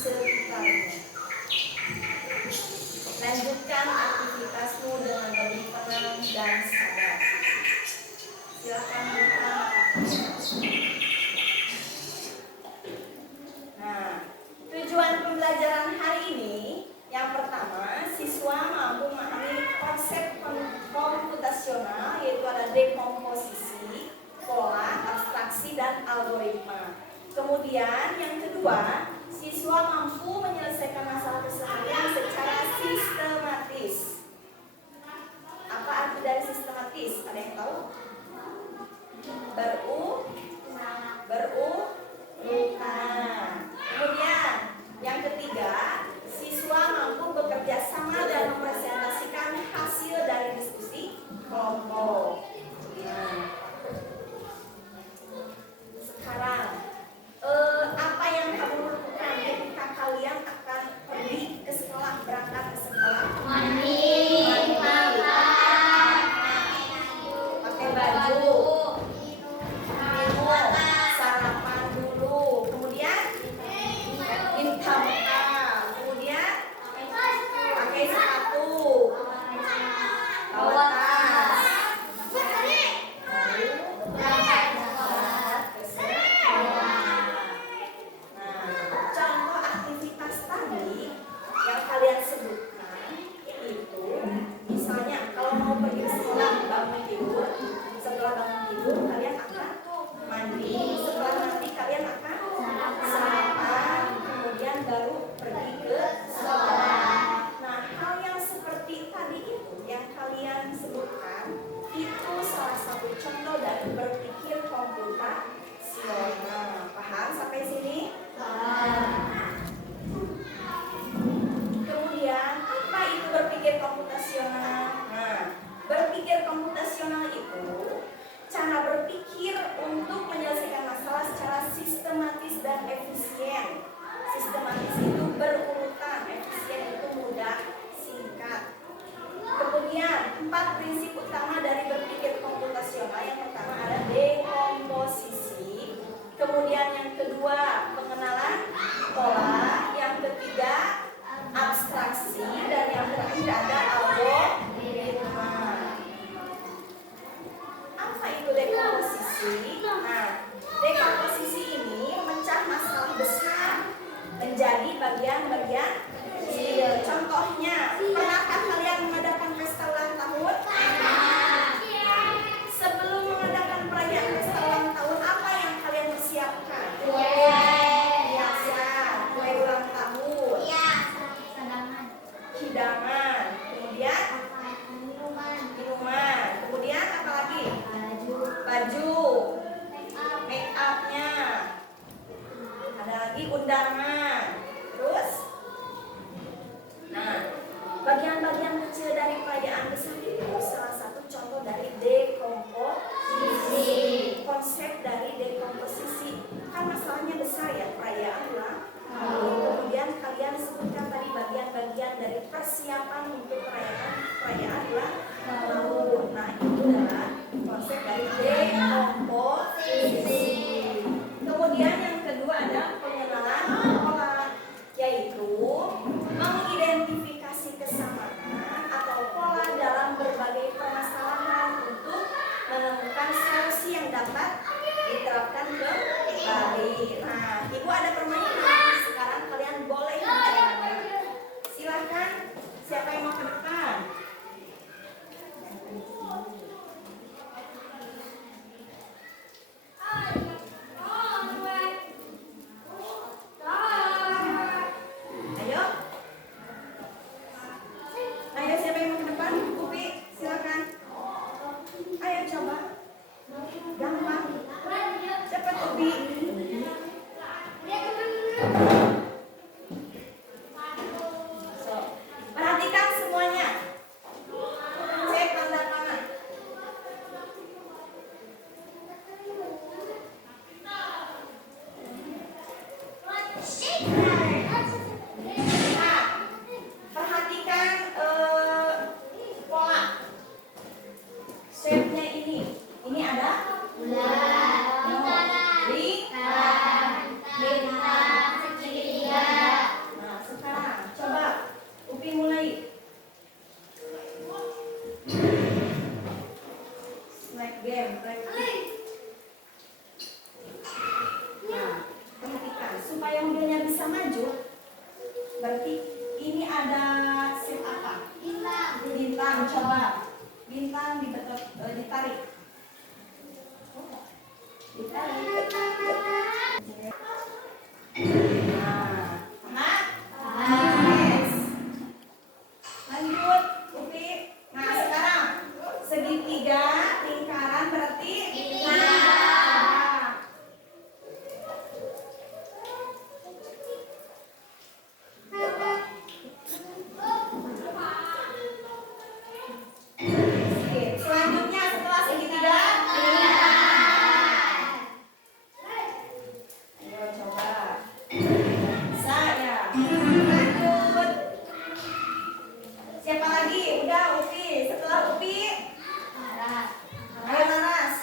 sekitarnya. Lanjutkan aktivitasmu dengan lebih tenang dan sadar. Silakan buka. Nah, tujuan pembelajaran hari ini yang pertama, siswa mampu memahami konsep komputasional, yaitu ada dekomposisi, pola, abstraksi, dan algoritma. Kemudian yang kedua, siswa mampu menyelesaikan masalah keseharian secara sistematis. Apa arti dari sistematis? Ada yang tahu? Berurutan. Kemudian yang ketiga, siswa mampu bekerja sama dan mempresentasikan hasil dari diskusi kelompok. Nah, sekarang apa yang kamu lakukan ketika kalian akan pergi ke sekolah, berangkat ke sekolah? Mandi, pakai baju, minum, sarapan dulu, kemudian minta bekal, kemudian pakai sepatu, bawa tas, contoh aktivitas tadi yang kalian sebutkan itu, misalnya kalau mau pergi ke sekolah, bangun tidur, setelah bangun tidur kalian akan mandi, setelah mandi kalian akan sarapan, kemudian baru pergi ke sekolah. Nah, hal yang seperti tadi itu yang kalian sebutkan itu salah satu contoh dari berpikir komputasional. Paham sampai sini? Kemudian apa itu berpikir komputasional? Nah, berpikir komputasional itu cara berpikir untuk menyelesaikan masalah secara sistematis dan efisien. Sistematis itu berurutan, efisien itu mudah, singkat. Kemudian 4 prinsip utama dari berpikir komputasional. Yang pertama ada dekomposisi. Kemudian yang kedua pengenalan pola. Yang ketiga abstraksi. Dan yang terakhir ada algoritma. Apa itu dekomposisi? Nah, dekomposisi ini memecah masalah besar menjadi bagian-bagian kecil. Contohnya, pernahkah kalian mengadakan pesta ulang tahun? Sebelum mengadakan perayaan pesta ulang tahun, apa yang kalian persiapkan? Hiasan, kue ulang tahun, hidangan, kemudian minuman, kemudian apa lagi? Baju, make upnya, ada lagi undangan. Terus, nah, bagian-bagian kecil dari perayaan besar itu salah satu contoh dari dekomposisi. Konsep dari dekomposisi, kan masalahnya besar ya, perayaan ulang tahun. Kemudian kalian sebutkan tadi bagian-bagian dari persiapan untuk perayaan ulang tahun. Nah, itu adalah konsep dari dekomposisi. Kemudian yang kedua ada pengenalan pola, yaitu mengidentifikasi kesamaan atau pola dalam berbagai permasalahan untuk menemukan solusi yang dapat diterapkan kembali. Nah, Ibu ada permainan. Sekarang kalian boleh mencoba. Silakan, siapa yang mau ke depan? Ayo. Ayo, siapa yang mau ke depan? Upi, silakan. Ayo coba. Gampang. Cepat Upi. So, perhatikan semuanya. Cek tanda tangan. Nah, perhatikan pola. Shape-nya ini. Ini ada bulan, ring, Nah, yes. Lanjut, Upi. Nah, sekarang segitiga lingkaran berarti selanjutnya setelah segitiga ayo coba saya lanjut. Siapa lagi? Udah Upi. Setelah Upi ayo Laras.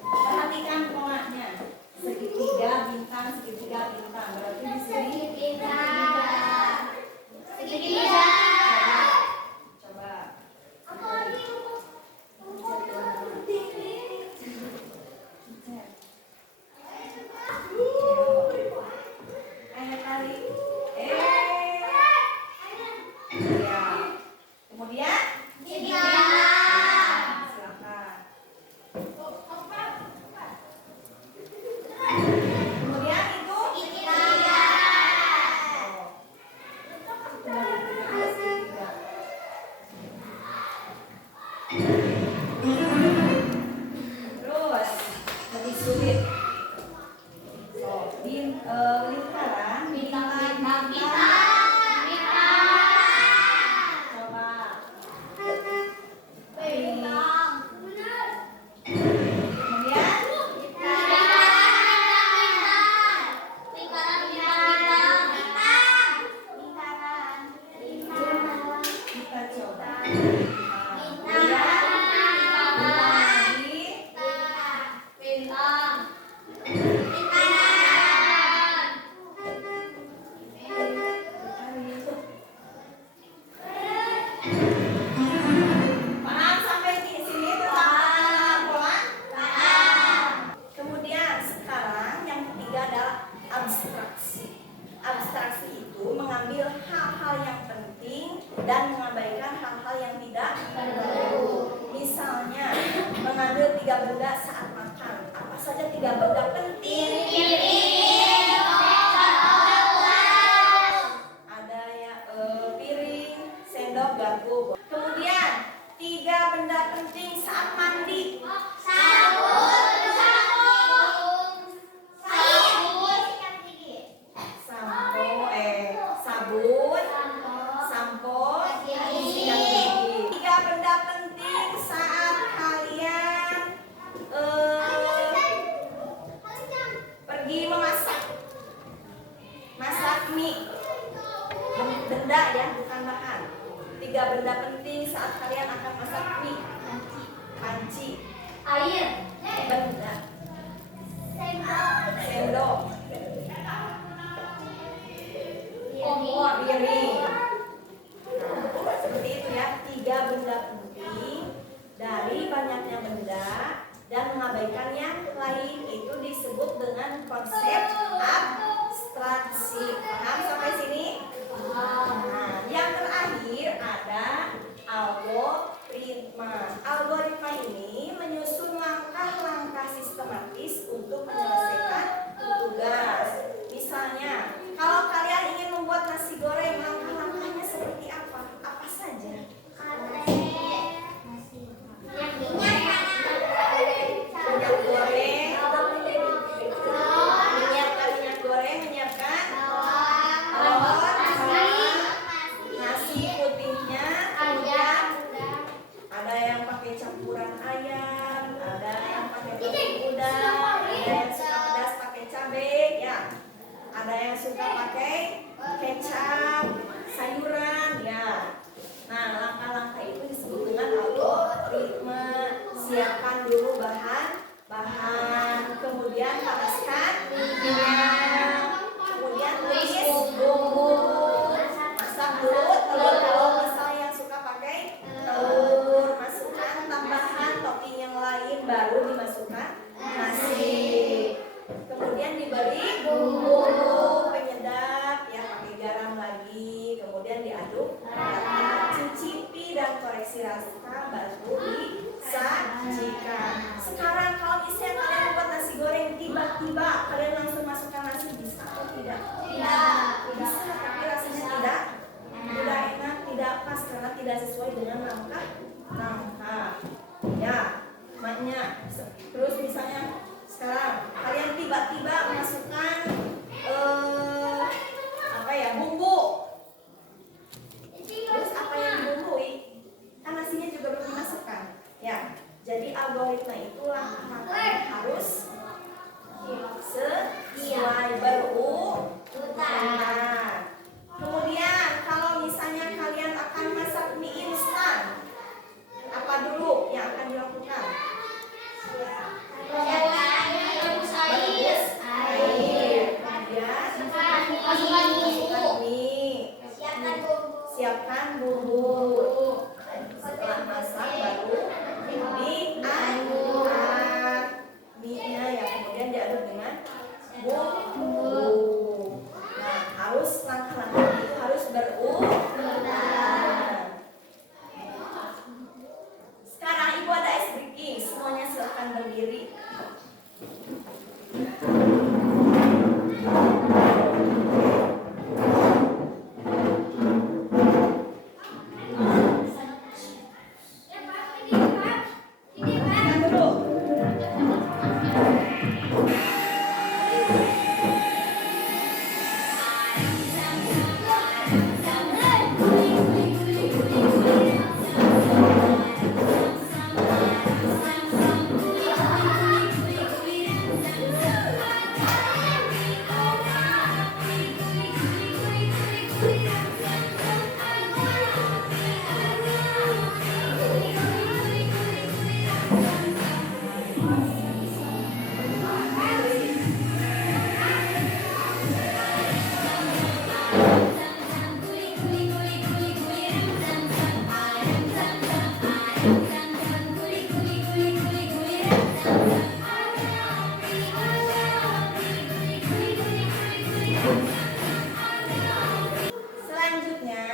Perhatikan polanya. Segitiga bintang berarti di sini coba ayo kali ya. Kemudian silakan. Kemudian itu terus lebih sulit. So, lingkaran bintang. Coba. Kemudian kita coba. Kemudian bintang lagi. Paham sampai di sini tentang pola? Kemudian sekarang yang ketiga adalah abstraksi. Abstraksi itu mengambil hal-hal yang penting dan mengabaikan hal-hal yang tidak perlu. Misalnya mengambil 3 benda saat makan. Apa saja 3 benda penting? Ada ya piring, sendok, garpu. Kemudian 3 benda penting saat mandi. Sabun, sampo, sikat gigi. 3 benda penting saat kalian pergi memasak. Masak mie. Benda ya, bukan bahan. 3 benda penting saat kalian akan masak mie. Panci. Air. Benda. Sendok. Kompor. Piring. Nah, seperti itu ya, 3 benda penting dari banyaknya benda dan mengabaikan yang lain itu disebut dengan konsep abstraksi. Paham sampai sini? Nah, yang terakhir ada algoritma. Algoritma ini menyusun langkah-langkah sistematis untuk menyelesaikan tugas. Misalnya, kalau kalian ingin membuat nasi goreng, langkah-langkahnya seperti apa? Apa saja? Minyak goreng, menyiapkan minyak goreng, menyiapkan telur, nasi putihnya, kemudian ada yang pakai campuran ayam, ada yang pakai tepung udang, ada yang suka pedas pakai cabai, ya. Ada yang suka pakai kecap, sayuran, ya. Nah, langkah-langkah itu disebut dengan algoritma. Siapkan dulu bahan, kemudian panaskan minyak, kemudian tumis bumbu, masak dulu telur. Kalau misalnya yang suka pakai telur, masukkan tambahan topping yang lain, baru dimasukkan nasi. Kemudian diberi bumbu penyedap, ya, pakai garam lagi, kemudian diaduk, cicipi dan koreksi rasa, baru diserve. algoritma itu langkah-langkahnya harus sesuai berurutan. Kemudian kalau misalnya kalian akan masak mie instan, apa dulu yang akan dilakukan? Rebus air. Kemudian Masukkan bumbu. mie, siapkan bumbu. Setelah masak baru diaduk mie-nya ya, kemudian diaduk dengan bumbu. Nah, harus langkah-langkah itu harus berurutan. Sekarang ibu ada ice breaking, semuanya silakan berdiri. Makan dulu. Selanjutnya,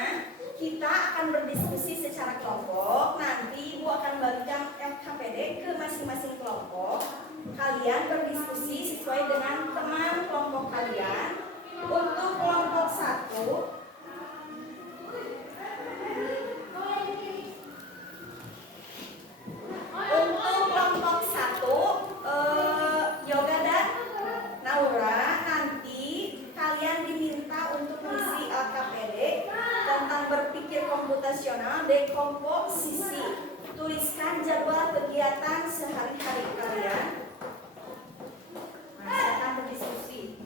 kita akan berdiskusi secara kelompok. Nanti Ibu akan bagikan LKPD ke masing-masing kelompok. Kalian berdiskusi sesuai dengan teman kelompok kalian. Untuk kelompok 1, Yoga dan Naura, nanti kalian diminta untuk mengisi LKPD tentang berpikir komputasional dekomposisi. Tuliskan jadwal kegiatan sehari-hari kalian. Nah, silakan berdiskusi.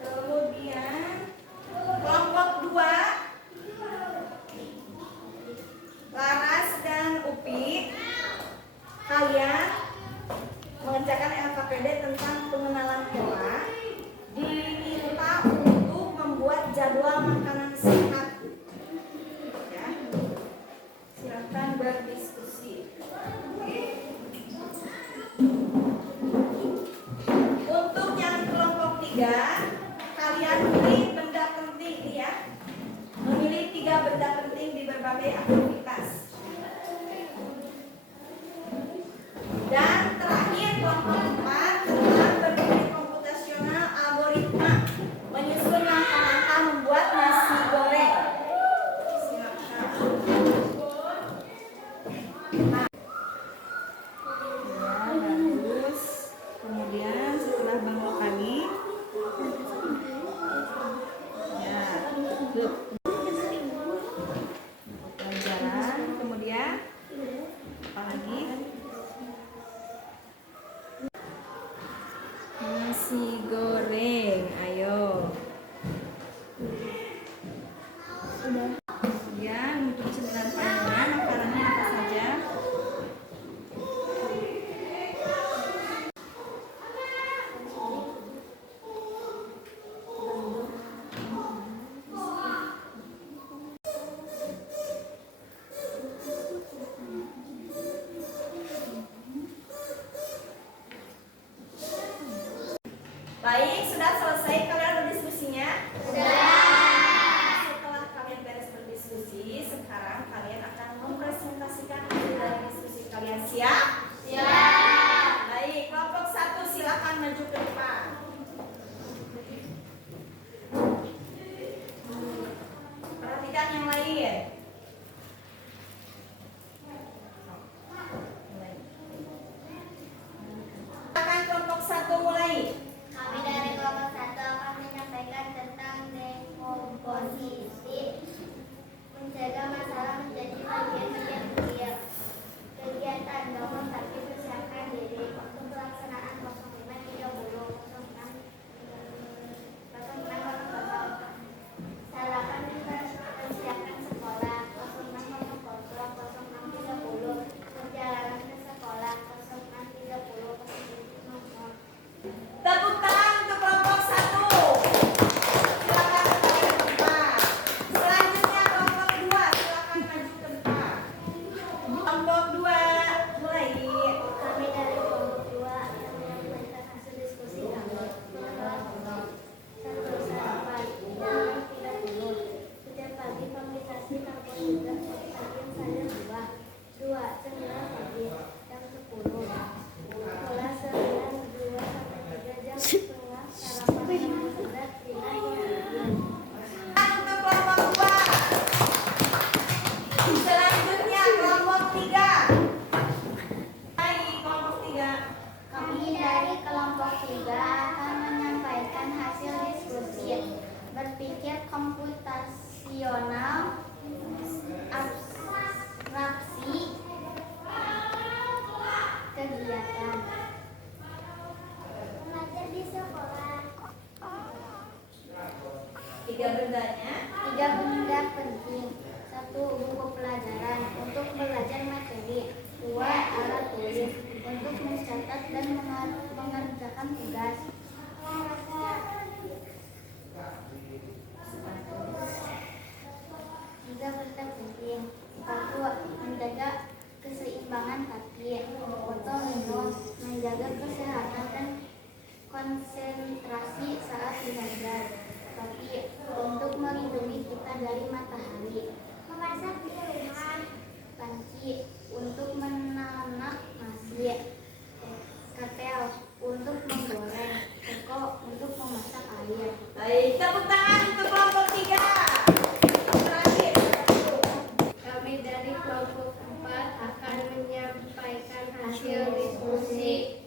Kemudian kelompok 2, Laras dan Upi, kalian mengerjakan LKPD tentang pengenalan pola. Diminta untuk membuat jadwal makanan sehat. Ya, silakan berdiskusi. Untuk yang kelompok 3, kalian pilih benda penting ya. Memilih 3 benda penting di berbagai aktivitas. Dan terakhir kelompok 4 tentang berpikir komputasional algoritma, menyusun langkah-langkah membuat nasi goreng. Silakan. Nah, bagus. Kemudian setelah Bang Lokani, ya, pelajaran. Kemudian apa lagi? Nasi goreng, ayo. Kemudian untuk cemilan paginya makanannya apa saja? Baik, sudah selesai kalian berdiskusinya? Setelah kalian beres berdiskusi, sekarang kalian akan mempresentasikan hasil dari diskusi kalian. Siap? Baik, kelompok 1 silakan maju ke depan. Perhatikan yang lain. Silakan kelompok 1 mulai. Kami dari kelompok 1 akan menyampaikan tentang dekomposisi, menjaga masalah menjadi bagian-bagian Kelompok 2, mulai. Kami dari kelompok 2 yang menyampaikan hasil diskusi kami. Satu, sarapan. Jam 6.30. Setiap pagi komunikasi kampus juga pagi sayur buah. 2, cemilan pagi jam 10. Sekolah 9.2 sampai 3 jam setengah sarapan kampus juga 3. Untuk kelompok 2. Selanjutnya kelompok 3. Hai, kelompok 3. Kami dari kelompok 3 akan menyampaikan hasil diskusi berpikir komputasional, abstraksi, kegiatan. Belajar di sekolah. 3 bendanya. 3 benda penting. 1, buku pelajaran untuk belajar materi. 2, alat tulis untuk mencatat dan mengerjakan tugas. 3 benda penting. 1, menjaga keseimbangan kaki. Foto minum, menjaga kesehatan dan konsentrasi saat belajar. Kaki untuk melindungi kita dari matahari. Memasak di rumah. Panci untuk menanak nasi. Ketel untuk menggoreng. Teko untuk memasak air. Baik, tepuk tangan untuk kelompok 3. Terakhir. Kami dari kelompok 4 akan menyampaikan hasil diskusi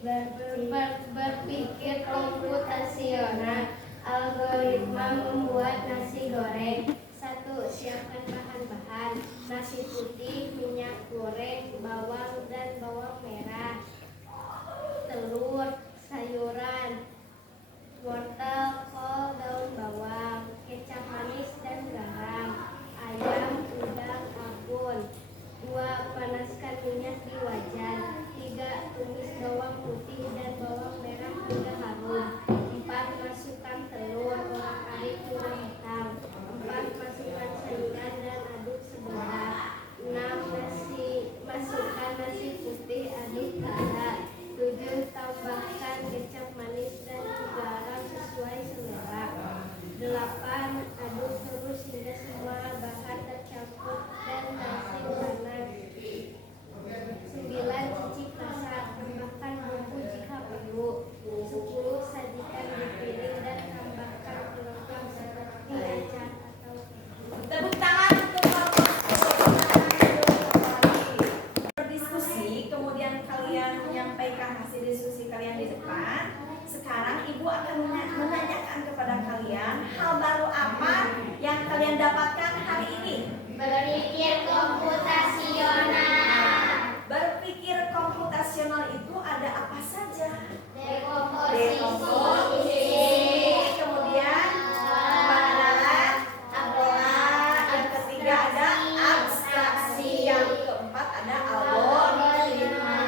berpikir komputasional, algoritma membuat nasi goreng. 1, siapkan bahan-bahan. Nasi putih, minyak goreng, bawang dan bawang merah, telur, sayuran, wortel, kol, daun bawang, kecap manis dan garam, ayam, udang, abon. 2, panaskan minyak di wajan. 3, tumis bawang putih dan bawang merah hingga harum. 4, masukkan telur, barangkali telur hitam. 4, masukkan sayuran dan aduk sebentar. 6, masukkan nasi putih, aduk rata. 7, tambahkan kecap manis dan garam sesuai selera. 8, aduk terus hingga semua bahan tercampur dan nasi panas. 9, cicip rasa, tambahkan bumbu jika perlu. 10, sajikan di piring dan tambahkan pelengkap seperti acar atau keju. Tepuk tangan untuk kelompok 10. Berdiskusi, kemudian kalian menyampaikan hasil diskusi kalian di depan. Sekarang Ibu akan menanyakan kepada kalian hal baru apa yang kalian dapatkan hari ini. Berpikir komputasional. Berpikir komputasional itu ada apa saja? Dekomposisi. Kemudian pengenalan, yang ketiga ada abstraksi, yang keempat ada algoritma.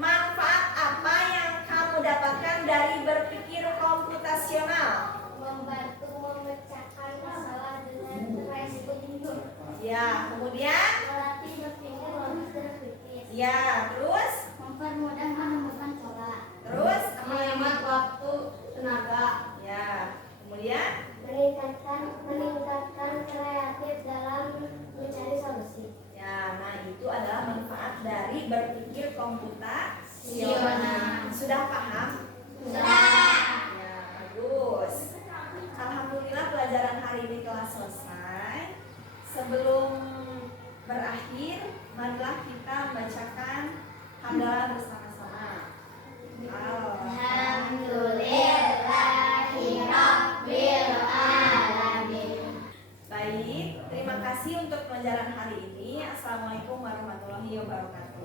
Manfaat apa yang kamu dapatkan dari berpikir komputasional? Membantu memecahkan masalah dengan terstruktur. Ya, kemudian Melatih berpikir logis dan kritis. ya, terus Mempermudah menemukan pola. terus Menghemat waktu, tenaga. ya, kemudian Meningkatkan kreatif dalam mencari solusi. ya, nah itu adalah manfaat dari berpikir komputasional. Sional. Sudah paham? Sudah. Ya, bagus. Alhamdulillah pelajaran hari ini telah selesai. Sebelum berakhir, marilah kita membacakan hamdalah bersama-sama. Alhamdulillahirabbil alamin. Baik, terima kasih untuk pelajaran hari ini. Assalamualaikum warahmatullahi wabarakatuh.